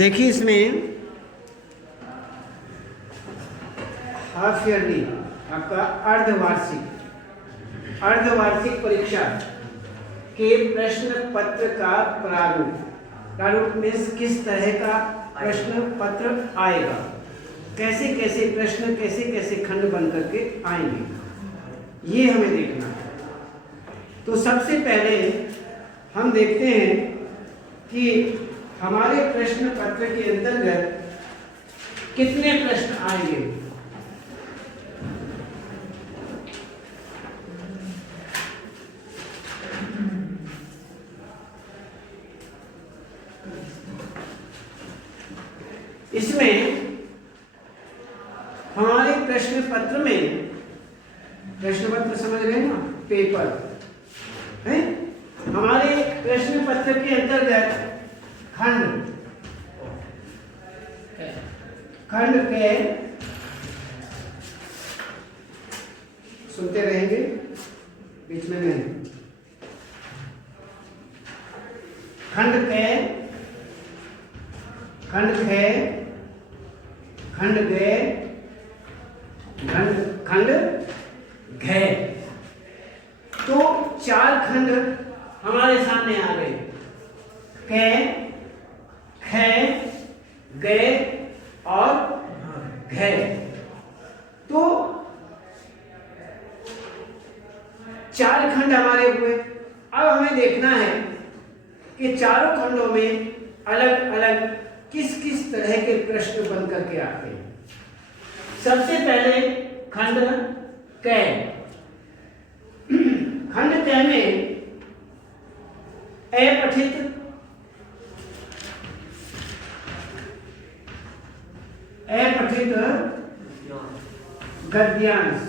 देखिए इसमें half yearly आपका अर्धवार्षिक परीक्षा के प्रश्न पत्र का प्रारूप में किस तरह का प्रश्न पत्र आएगा, कैसे कैसे प्रश्न कैसे कैसे खंड बन करके आएंगे, ये हमें देखना है। तो सबसे पहले हम देखते हैं कि हमारे प्रश्न पत्र के अंतर्गत कितने प्रश्न आएंगे। इसमें हमारे प्रश्न पत्र में, प्रश्न पत्र समझ रहे हैं ना, पेपर है, हमारे प्रश्न पत्र के अंतर्गत खंड के सुनते रहेंगे, बीच में नहीं, खंड खे, खंड गे, खंड घे। तो चार खंड हमारे सामने आ गए, के, खे, गे और घे। तो चार खंड हमारे हुए। अब हमें देखना है कि चारों खंडों में अलग अलग किस किस तरह के प्रश्न बन करके आते हैं। सबसे पहले खंड कै। खंड कै में अपठित गद्यांश,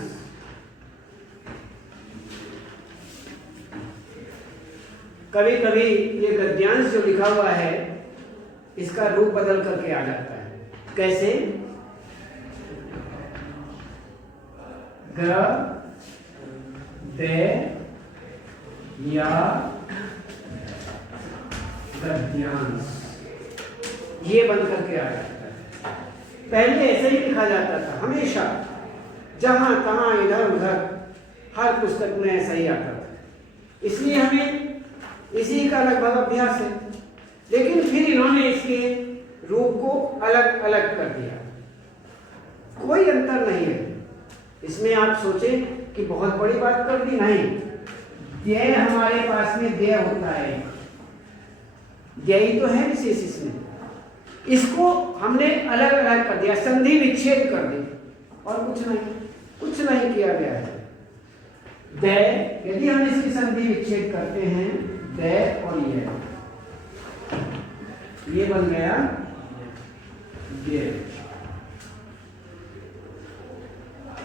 कभी कभी ये गद्यांश जो लिखा हुआ है इसका रूप बदल करके आ जाता है। कैसे? ग, दे, या, गद्यांश, ये बन करके आ जाता है। पहले ऐसे ही लिखा जाता था, हमेशा जहां तहां इधर उधर हर पुस्तक में ऐसा ही आता था। इसलिए हमें इसी का लगभग अभ्यास है। लेकिन फिर इन्होंने इसके रूप को अलग अलग कर दिया, कोई अंतर नहीं है इसमें। आप सोचें कि बहुत बड़ी बात कर दी, नहीं। व्यय हमारे पास में व्यय होता है, व्यय तो है विशेष इसमें, इसको हमने अलग अलग कर दिया, संधि विच्छेद कर दी और कुछ नहीं किया गया है। दय, यदि हम इसकी संधि विच्छेद करते हैं, दय और ये बन गया ये,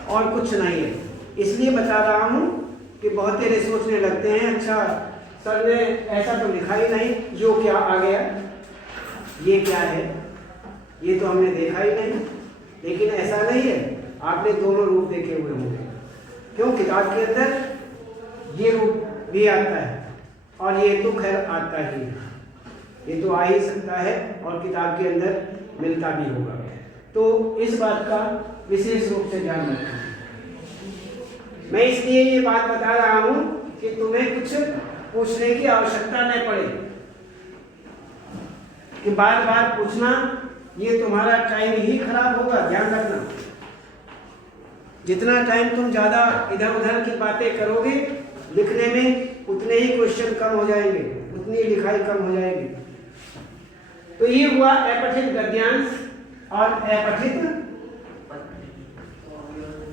और कुछ नहीं है। इसलिए बता रहा हूं कि बहुत तेरे सोचने लगते हैं, अच्छा सर ने ऐसा तो लिखा ही नहीं, जो क्या आ गया, ये क्या है, ये तो हमने देखा ही नहीं। लेकिन ऐसा नहीं है, आपने दोनों रूप देखे हुए होंगे। क्यों? किताब के अंदर ये रूप भी आता है और ये तो खैर आता ही है, ये तो आ ही सकता है और किताब के अंदर मिलता भी होगा। तो इस बात का विशेष रूप से ध्यान रखना। मैं इसलिए ये बात बता रहा हूं कि तुम्हें कुछ पूछने की आवश्यकता न पड़े, कि बार बार पूछना, ये तुम्हारा टाइम ही खराब होगा। ध्यान रखना, जितना टाइम तुम ज्यादा इधर उधर की बातें करोगे लिखने में, उतने ही क्वेश्चन कम हो जाएंगे, उतनी लिखाई कम हो जाएगी। तो ये हुआ अपठित गद्यांश और अपठित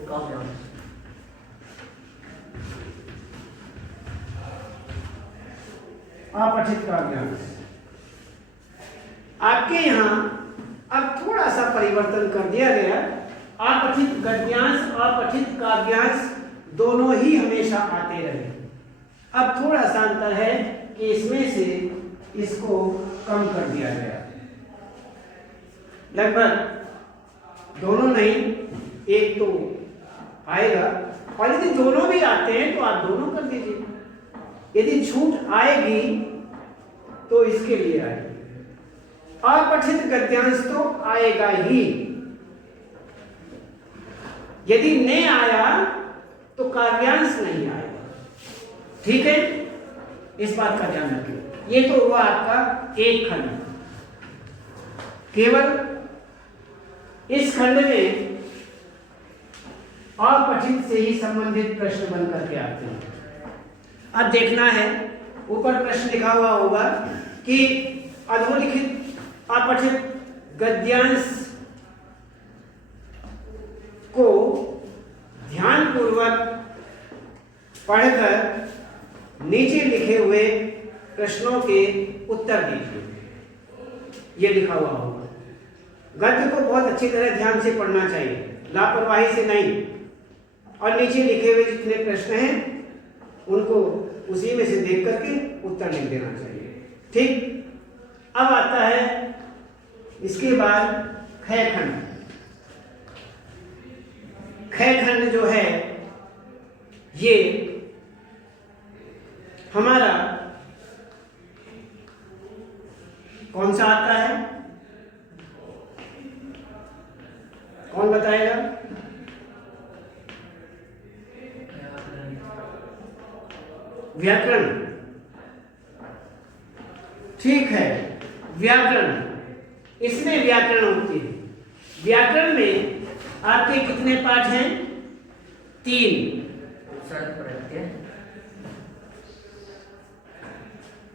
काव्यांश। आपके यहां अब थोड़ा सा परिवर्तन कर दिया गया। अपठित गद्यांश और अपठित काव्यांश दोनों ही हमेशा आते रहे। अब थोड़ा सा अंतर है कि इसमें से इसको कम कर दिया गया, लगभग दोनों नहीं, एक तो आएगा। और यदि दोनों भी आते हैं तो आप दोनों कर दीजिए। यदि छूट आएगी तो इसके लिए आएगी। अपठित गद्यांश तो आएगा ही, यदि नहीं आया तो काव्यांश नहीं आएगा। ठीक है, इस बात का ध्यान रखिए। ये तो हुआ आपका एक खंड। केवल इस खंड में अपठित से ही संबंधित प्रश्न बन करके आते हैं। अब देखना है, ऊपर प्रश्न लिखा हुआ होगा कि अधोलिखित अपठित गद्यांश को ध्यानपूर्वक पढ़कर नीचे लिखे हुए प्रश्नों के उत्तर दीजिए, ये लिखा हुआ होगा। गद्य को बहुत अच्छी तरह ध्यान से पढ़ना चाहिए, लापरवाही से नहीं, और नीचे लिखे हुए जितने प्रश्न हैं उनको उसी में से देख करके उत्तर लिख देना चाहिए। ठीक, अब आता है इसके बाद ख खंड। ख खंड जो है ये हमारा कौन सा आता है, कौन बताएगा? व्याकरण। ठीक है, व्याकरण, इसमें व्याकरण होती है। व्याकरण में आपके कितने पाठ हैं? 3।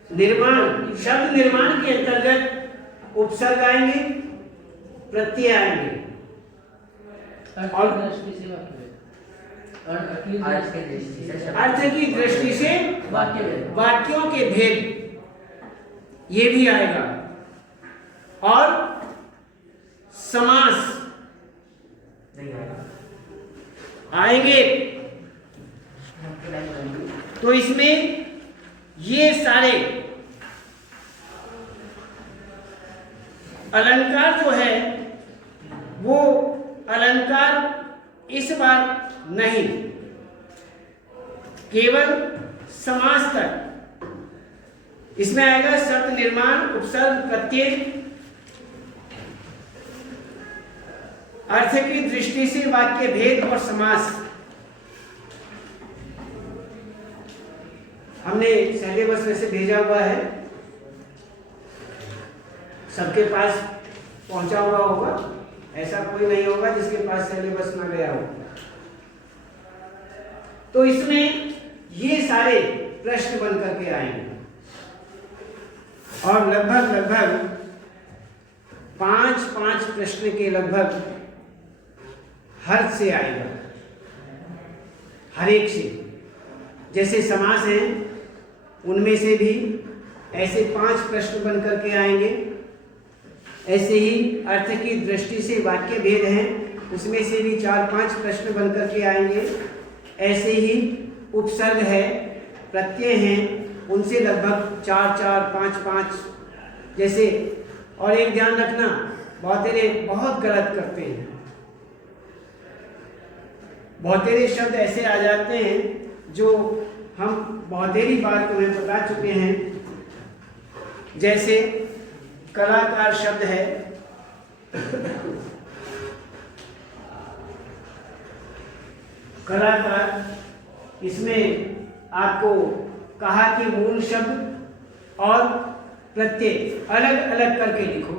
निर्माण, शब्द निर्माण के अंतर्गत उपसर्ग आएंगे, प्रत्यय आएंगे, और अर्थ की दृष्टि से वाक्यों के भेद, ये भी आएगा, और समास आएंगे। तो इसमें ये सारे अलंकार जो है वो अलंकार इस बार नहीं, केवल समास तक इसमें आएगा। शब्द निर्माण, उपसर्ग, प्रत्यय, अर्थ की दृष्टि से वाक्य भेद और समास। हमने सिलेबस में से भेजा हुआ है, सबके पास पहुंचा हुआ होगा, ऐसा कोई नहीं होगा जिसके पास सिलेबस ना गया हो। तो इसमें ये सारे प्रश्न बन करके आएंगे, और लगभग 5 प्रश्न के लगभग हर से आएगा, हर एक से। जैसे समास हैं उनमें से भी ऐसे 5 प्रश्न बन करके आएंगे। ऐसे ही अर्थ की दृष्टि से वाक्य भेद हैं, उसमें से भी 4-5 प्रश्न बन करके आएंगे। ऐसे ही उपसर्ग है, प्रत्यय हैं, उनसे लगभग 4-4, 5-5 जैसे। और एक ध्यान रखना, बहुतेरे बहुत गलत करते हैं। बहुतेरे शब्द ऐसे आ जाते हैं जो हम बहुतेरी बार तुम्हें बता चुके हैं। जैसे कलाकार शब्द है, कलाकार, इसमें आपको कहा कि मूल शब्द और प्रत्यय अलग अलग करके लिखो।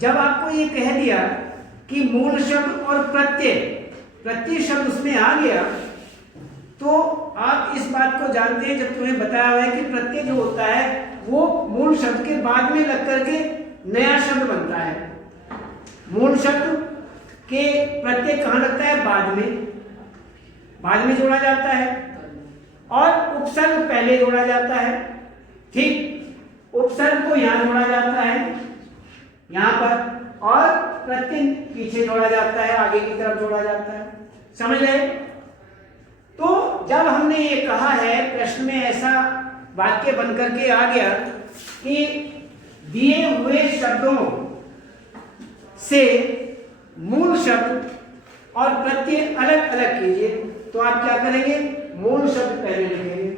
जब आपको ये कह दिया कि मूल शब्द और प्रत्यय शब्द उसमें आ गया, तो आप इस बात को जानते हैं, जब तुम्हें बताया हुआ है कि प्रत्यय जो होता है वो मूल शब्द के बाद में लग करके नया शब्द बनता है। मूल शब्द के प्रत्यय कहाँ लगता है? बाद में जोड़ा जाता है, और उपसर्ग पहले जोड़ा जाता है। ठीक, उपसर्ग को यहाँ जोड़ा जाता है, यहाँ पर, और प्रत्यय पीछे जोड़ा जाता है, आगे की तरफ जोड़ा जाता है। समझ गए? तो जब हमने ये कहा है, प्रश्न में ऐसा वाक्य बनकर के आ गया कि दिए हुए शब्दों से मूल शब्द और प्रत्यय अलग अलग कीजिए, तो आप क्या करेंगे? मूल शब्द पहले लिखेंगे,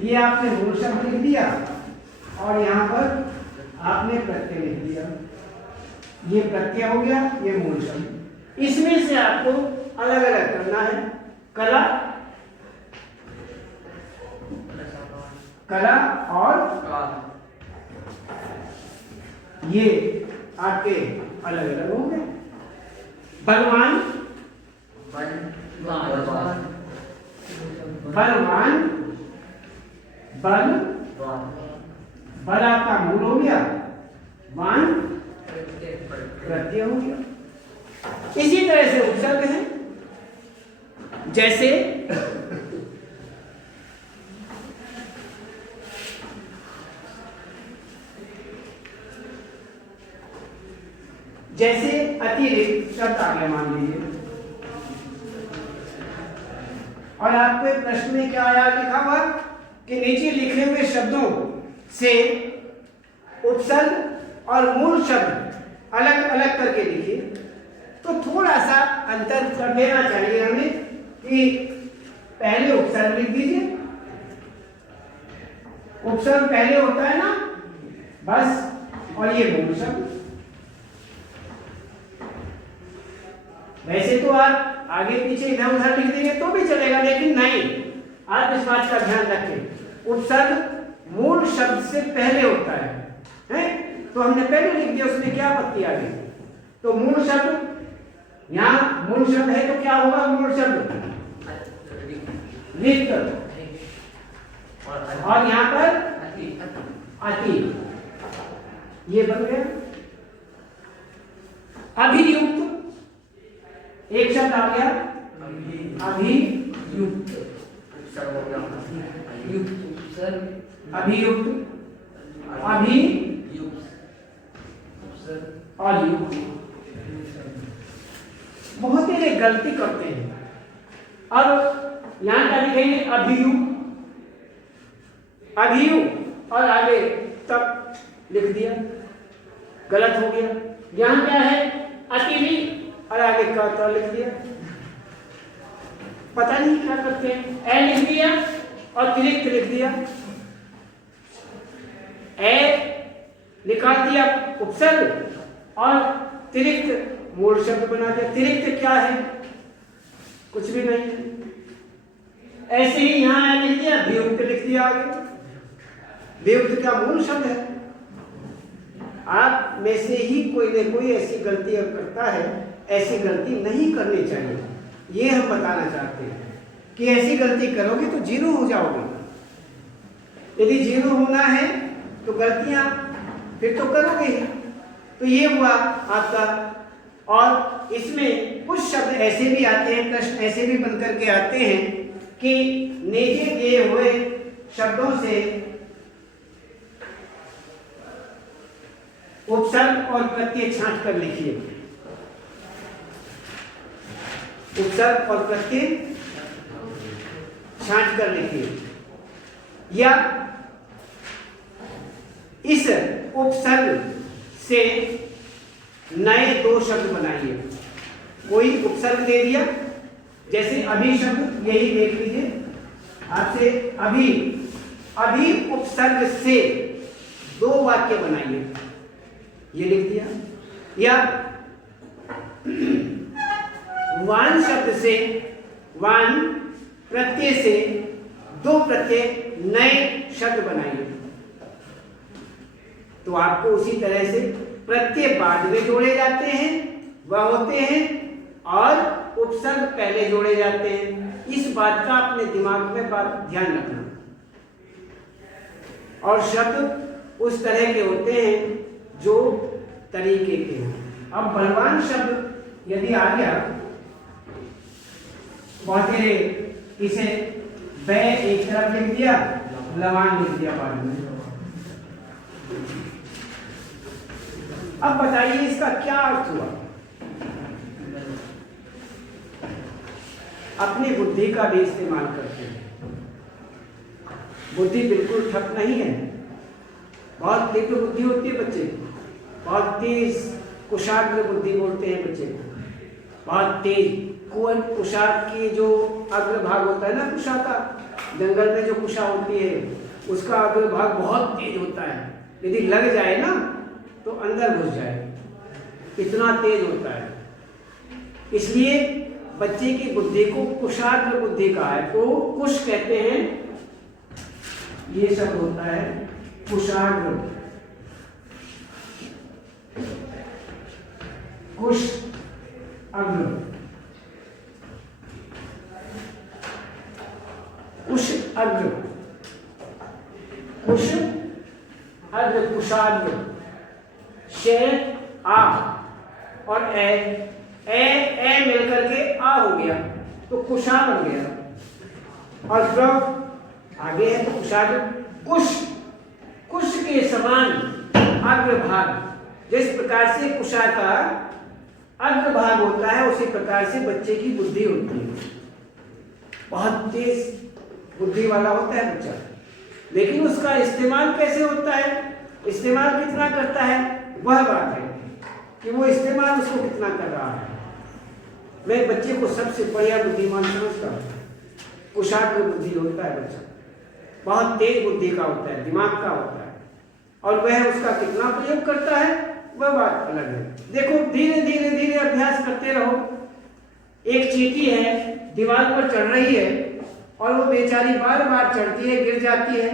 ये आपने मूल शब्द लिख दिया और यहाँ पर आपने प्रत्यय लिख दिया। ये प्रत्यय हो गया, ये मूल शब्द। इसमें से आपको अलग अलग करना है। कला, कला और ये आपके अलग अलग होंगे। बलवान, बलवान, बल, बल आपका मूल हो गया, वान प्रत्यय हो गया। इसी तरह से उपसर्ग है, जैसे जैसे अतिरिक्त शब्द आगे मान लीजिए, और आपके प्रश्न में क्या आया लिखा हुआ कि नीचे लिखे हुए शब्दों से उपसर्ग और मूल शब्द अलग अलग करके लिखिए। तो थोड़ा सा अंतर कर देना चाहिए हमें कि पहले उपसर्ग लिख दीजिए, उपसर्ग पहले होता है ना बस, और ये मूल शब्द। वैसे तो आप आगे पीछे इधर उधर लिख देंगे तो भी चलेगा, लेकिन नहीं, आप इस बात का ध्यान रखें उपसर्ग मूल शब्द से पहले होता है, हैं? तो हमने पहले लिख दिया, उसमें क्या आपत्ति आ गई? तो मूल शब्द, यहाँ मूल शब्द है तो क्या होगा? मूल शब्द लिख कर, और यहाँ पर अति, ये बन गया। अभियुक्त, एक शब्द आ गया अभियुक्त, अभियुक्त, और युक्त। बहुत ही गलती करते हैं। अब यहां क्या लिखेंगे? अभियु, अभियु, और आगे तक लिख दिया, गलत हो गया। यहां क्या है? अतिवि, और आगे का लिख दिया, पता नहीं क्या करते हैं। ए लिख दिया और तिरिक्त लिख दिया, ए निकाल दिया उपसर्ग और तिरिक्त मूल शब्द बना दिया। तिरिक्त क्या है? कुछ भी नहीं है। ऐसे ही यहां लिख दिया, वियुक्त लिख दिया आगे। वियुक्त क्या? मूल शब्द है। आप में से ही कोई न कोई ऐसी गलती करता है, ऐसी गलती नहीं करनी चाहिए, ये हम बताना चाहते हैं कि ऐसी गलती करोगे तो जीरो हो जाओगे। यदि जीरो होना है तो गलतियां फिर तो करोगे ही। तो ये हुआ आपका। और इसमें कुछ शब्द ऐसे भी आते हैं, प्रश्न ऐसे भी बनकर के आते हैं कि नीचे दिए हुए शब्दों से उपसर्ग और प्रत्यय छांट कर लिखिए। उपसर्ग और प्रत्यय छांट कर लिखिए, या इस उपसर्ग से नए दो शब्द बनाइए। कोई उपसर्ग दे दिया, जैसे अभी शब्द, यही देख लीजिए आपसे, अभी, अभी उपसर्ग से दो वाक्य बनाइए, ये लिख दिया। या वान शब्द से, वान प्रत्यय से दो प्रत्यय नए शब्द बनाइए। तो आपको उसी तरह से प्रत्यय बाद में जोड़े जाते हैं, वह होते हैं, और उपसर्ग पहले जोड़े जाते हैं। इस बात का अपने दिमाग में ध्यान रखना। और शब्द उस तरह के होते हैं जो तरीके के हैं। अब बलवान शब्द यदि आ गया, बहुत इसे बै एक तरफ लिख दिया, लवान लिख दिया बाद में। अब बताइए इसका क्या अर्थ हुआ? अपनी बुद्धि का भी इस्तेमाल करते हैं। बुद्धि बिल्कुल ठप नहीं है, बहुत तीव्र बुद्धि होती है बच्चे की, बहुत तेज कुशाग्र बुद्धि बोलते हैं बच्चे को, बहुत तेज। कुशाग्र की जो अग्रभाग होता है ना कुशा का, जंगल में जो कुशा होती है उसका अग्रभाग बहुत तेज होता है, यदि लग जाए ना तो अंदर घुस जाए, इतना तेज होता है। इसलिए बच्चे की बुद्धि को कुशाग्र बुद्धि कहा है। तो कुश कहते हैं, ये सब होता है कुशाग्र, कुश अग्र, कुश अग्र, कुश अग्र, कुशाग्र, शे आ और ए मिलकर के आ हो गया तो कुशा बन गया। और जब आगे है तो कुशाग्र, कुश, कुश के समान अग्रभाग, जिस प्रकार से कुशा का अग्रभाग होता है उसी प्रकार से बच्चे की बुद्धि होती है। बहुत तेज बुद्धि वाला होता है बच्चा, लेकिन उसका इस्तेमाल कैसे होता है, इस्तेमाल कितना करता है, वह बात है कि वो इस्तेमाल उसको कितना कर रहा है। मैं बच्चे को सबसे बढ़िया बुद्धिमान समझता हूँ। कुशाग्र बुद्धि होता है बच्चा, बहुत तेज बुद्धि का होता है, दिमाग का होता है, और वह उसका कितना प्रयोग करता है वह बात अलग है। देखो धीरे धीरे धीरे अभ्यास करते रहो। एक चींटी है दीवार पर चढ़ रही है और वो बेचारी बार बार चढ़ती है, गिर जाती है।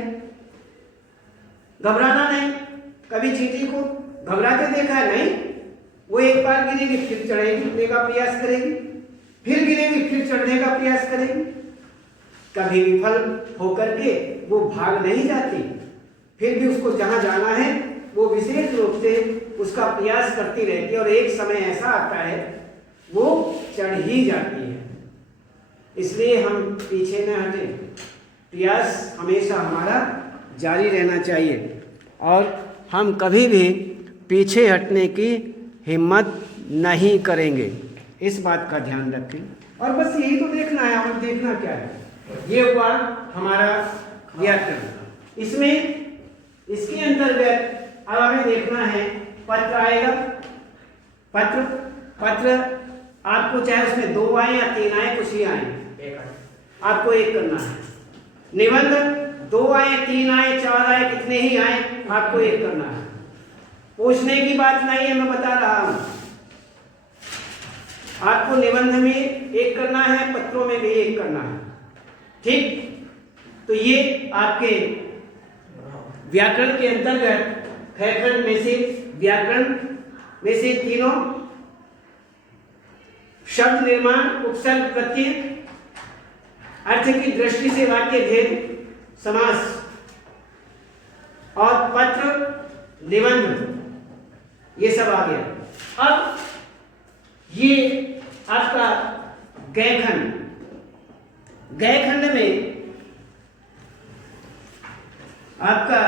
घबराना नहीं, कभी चींटी को घबराते देखा है? नहीं, वो एक बार गिरेगी फिर चढ़ेगी का प्रयास करेगी, फिर गिरेगी फिर चढ़ने का प्रयास करेगी। कभी विफल होकर के वो भाग नहीं जाती, फिर भी उसको जहां जाना है वो विशेष रूप से उसका प्रयास करती रहती है, और एक समय ऐसा आता है वो चढ़ ही जाती है। इसलिए हम पीछे न हटे, प्रयास हमेशा हमारा जारी रहना चाहिए और हम कभी भी पीछे हटने की हिम्मत नहीं करेंगे। इस बात का ध्यान रखें। और बस यही तो देखना है, हमें देखना क्या है। ये हुआ हमारा व्याकरण। इसमें इसके अंतर्गत अब हमें देखना है पत्र आएगा। पत्र, पत्र आपको चाहे उसमें 2 आए या 3 आए, कुछ ही आए, आपको एक करना है। निबंध 2 आए, 3 आए, 4 आए, कितने ही आए, आपको एक करना है। पूछने की बात नहीं है, मैं बता रहा हूं। आपको निबंध में एक करना है, पत्रों में भी एक करना है, ठीक। तो ये आपके व्याकरण के अंतर्गत खंड में से, व्याकरण में से तीनों शब्द निर्माण, उपसर्ग, प्रत्यय, अर्थ की दृष्टि से वाक्य भेद, समास और पत्र, निबंध, ये सब आ गया। अब ये आपका गैखंड, गैखंड में आपका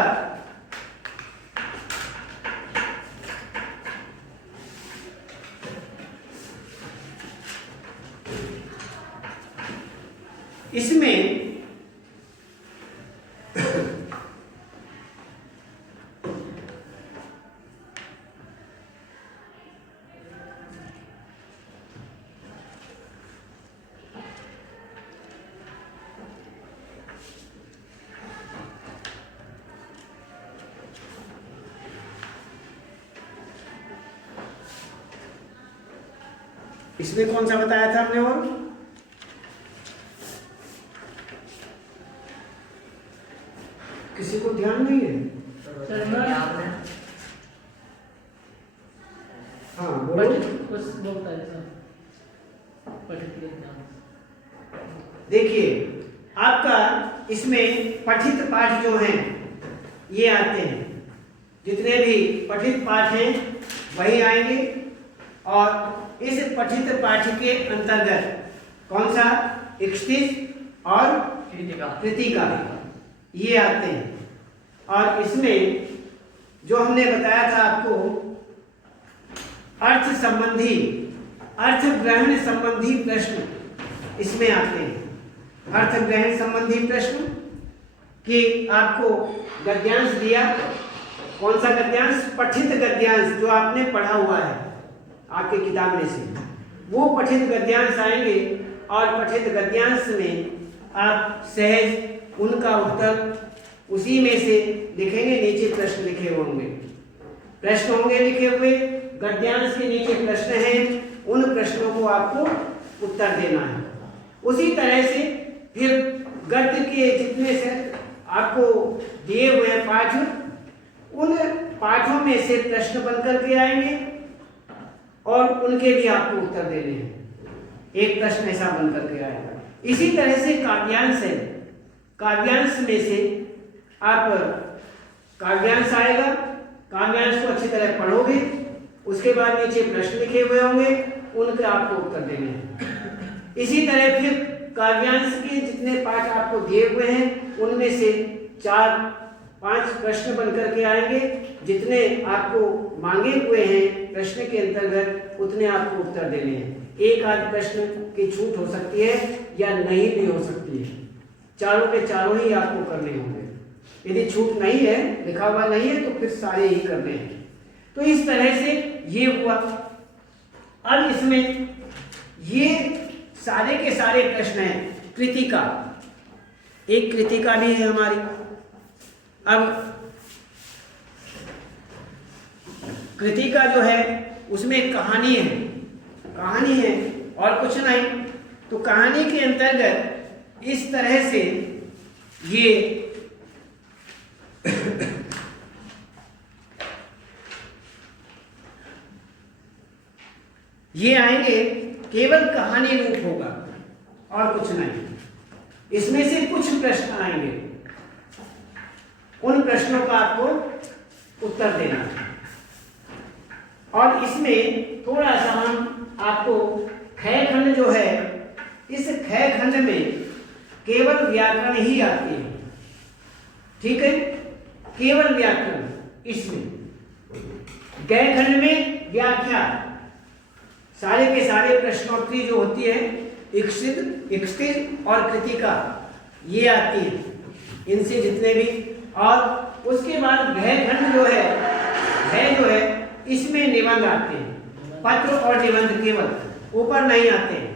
इसमें इसमें कौन सा बताया था हमने? और किसी को ध्यान नहीं है? हाँ बोलो। देखिए आपका इसमें पठित पाठ जो हैं ये आते हैं, जितने भी पठित पाठ हैं वही आएंगे। और इस पठित पाठ के अंतर्गत कौन सा? स्थित और कृतिका ये आते हैं। और इसमें जो हमने बताया था आपको, अर्थ संबंधी, अर्थ ग्रहण संबंधी प्रश्न इसमें आते हैं। अर्थ ग्रहण संबंधी प्रश्न कि आपको गद्यांश दिया, कौन सा गद्यांश? पठित गद्यांश, जो आपने पढ़ा हुआ है आपकी किताब में से, वो पठित गद्यांश आएंगे। और पठित गद्यांश में आप सहज, उनका उत्तर उसी में से लिखेंगे। नीचे प्रश्न लिखे हुए होंगे, प्रश्न होंगे लिखे हुए, गद्यांश के नीचे प्रश्न हैं, उन प्रश्नों को आपको उत्तर देना है। उसी तरह से फिर गद्य के जितने से आपको दिए हुए हैं पाठ, उन पाठों में से प्रश्न बनकर के आएंगे और उनके भी आपको उत्तर देने हैं। एक प्रश्न ऐसा बनकर के आएगा। इसी तरह से काव्यांश है, काव्यांश में से आप काव्यांश आएगा, काव्यांश को अच्छी तरह पढ़ोगे, उसके बाद नीचे प्रश्न लिखे हुए होंगे, उनके आपको उत्तर देने हैं। इसी तरह फिर काव्यांश के जितने पाठ आपको दिए हुए हैं उनमें से 4-5 प्रश्न बनकर के आएंगे, जितने आपको मांगे हुए हैं प्रश्न के अंतर्गत उतने आपको उत्तर देने हैं। एक आध प्रश्न की छूट हो सकती है या नहीं भी हो सकती है, चारों के चारों ही आपको करने होंगे। यदि छूट नहीं है, लिखा हुआ नहीं है, तो फिर सारे ही करने हैं। तो इस तरह से ये हुआ। अब इसमें ये सारे के सारे प्रश्न हैं। कृतिका, एक कृतिका भी है हमारी। अब कृतिका जो है उसमें कहानी है, कहानी है और कुछ नहीं। तो कहानी के अंतर्गत इस तरह से ये आएंगे, केवल कहानी रूप होगा और कुछ नहीं। इसमें से कुछ प्रश्न आएंगे, उन प्रश्नों का आपको उत्तर देना है। और इसमें थोड़ा सा हम आपको खय खंड जो है, इस खय खंड में केवल व्याकरण ही आती है, ठीक है, केवल व्याकरण। इसमें गय खंड में व्याख्या, सारे के सारे प्रश्नोत्तरी जो होती है, इक्षित, इक्षित और कृतिका, ये आती है, इनसे जितने भी। और उसके बाद घय खंड जो है, घय जो है इसमें निबंध आते हैं, पत्र और निबंध केवल, ऊपर नहीं आते हैं।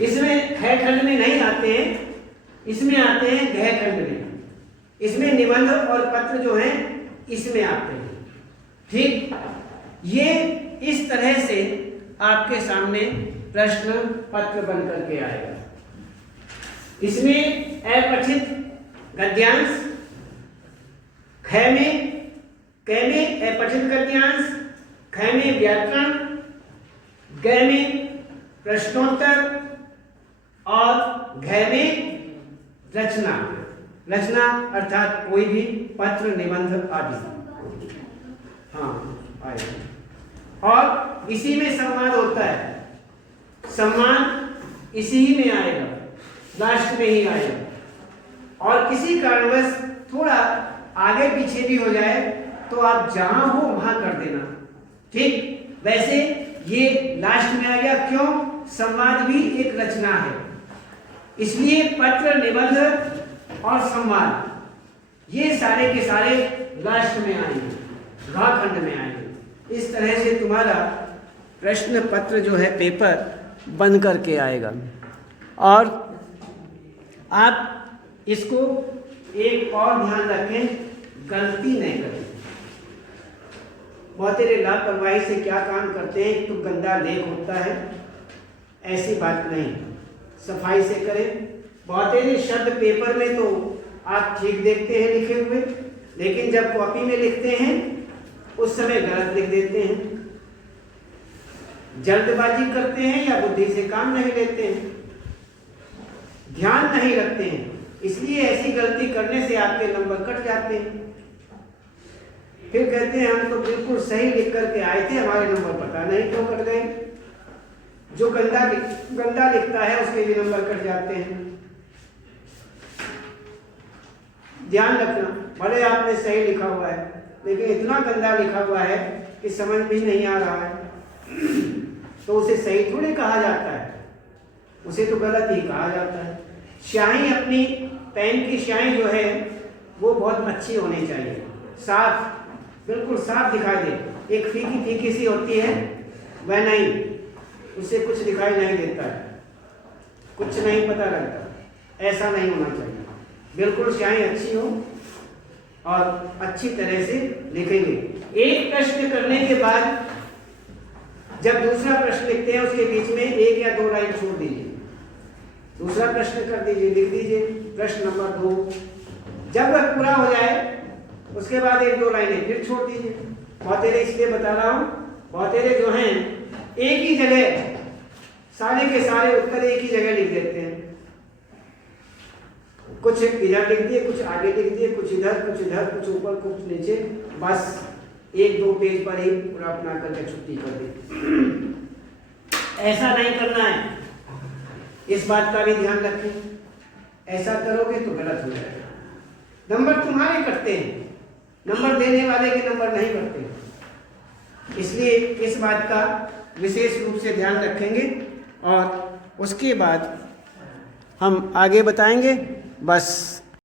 इसमें खय खंड में नहीं आते हैं, इसमें आते हैं घय खंड में। इसमें निबंध और पत्र जो हैं इसमें आते हैं, ठीक। ये इस तरह से आपके सामने प्रश्न पत्र बन करके आएगा। इसमें अपठित गद्यांश, खय में अपठित गद्यांश, खय में व्याकरण, गय में प्रश्नोत्तर और घय में रचना। रचना अर्थात कोई भी पत्र, निबंध आदि, हाँ आएगा। और इसी में संवाद होता है, संवाद इसी ही में आएगा, लास्ट में ही आएगा। और किसी कारणवश थोड़ा आगे पीछे भी हो जाए तो आप जहां हो वहां कर देना, ठीक। वैसे ये लास्ट में आ गया, क्यों? संवाद भी एक रचना है, इसलिए पत्र, निबंध और संवाद ये सारे के सारे लास्ट में आएंगे, घ खंड में आएंगे। इस तरह से तुम्हारा प्रश्न पत्र जो है पेपर बन करके आएगा। और आप इसको एक और ध्यान रखें, गलती नहीं करें। बहुत ही लापरवाही से क्या काम करते हैं, तो गंदा लेख होता है, ऐसी बात नहीं, सफाई से करें। बहुत ही शब्द पेपर में तो आप ठीक देखते हैं लिखे हुए, लेकिन जब कॉपी में लिखते हैं उस समय गलत लिख देते हैं, जल्दबाजी करते हैं या बुद्धि से काम नहीं लेते हैं, ध्यान नहीं रखते हैं, इसलिए ऐसी गलती करने से आपके नंबर कट जाते हैं। फिर कहते हैं हम तो बिल्कुल सही लिख करके आए थे, हमारे नंबर पता नहीं क्यों कट गए। जो गंदा लिखता है उसके भी नंबर कट जाते हैं। ध्यान रखना, भले आपने सही लिखा हुआ है लेकिन इतना गंदा लिखा हुआ है कि समझ भी नहीं आ रहा है तो उसे सही थोड़ी कहा जाता है, उसे तो गलत ही कहा जाता है। स्याही, अपनी पेन की स्याही जो है वो बहुत अच्छी होनी चाहिए, साफ, बिल्कुल साफ दिखाई दे। एक फीकी फीकी सी होती है वह नहीं, उससे कुछ दिखाई नहीं देता है, कुछ नहीं पता लगता, ऐसा नहीं होना चाहिए। बिल्कुल स्याही अच्छी हो और अच्छी तरह से लिखेंगे। एक प्रश्न करने के बाद जब दूसरा प्रश्न लिखते हैं उसके बीच में 1 या 2 लाइन छोड़ दीजिए, दूसरा प्रश्न कर दीजिए, लिख दीजिए प्रश्न नंबर 2। जब वह पूरा हो जाए उसके बाद 1-2 लाइनें फिर छोड़ दीजिए। बहुतेरे इसलिए बता रहा हूँ, बहुतेरे जो हैं एक ही जगह सारे के सारे उत्तर एक ही जगह लिख देते हैं, कुछ इधर लिख दिए, कुछ आगे लिख दिए, कुछ इधर, कुछ ऊपर, कुछ नीचे, बस 1-2 पेज पर ही पूरा अपना करके छुट्टी कर दी। ऐसा नहीं करना है, इस बात का भी ध्यान रखें। ऐसा करोगे तो गलत हो जाएगा। नंबर तुम्हारे कटते हैं, नंबर देने वाले के नंबर नहीं कटते। इसलिए इस बात का विशेष रूप से ध्यान रखेंगे और उसके बाद हम आगे बताएंगे। बस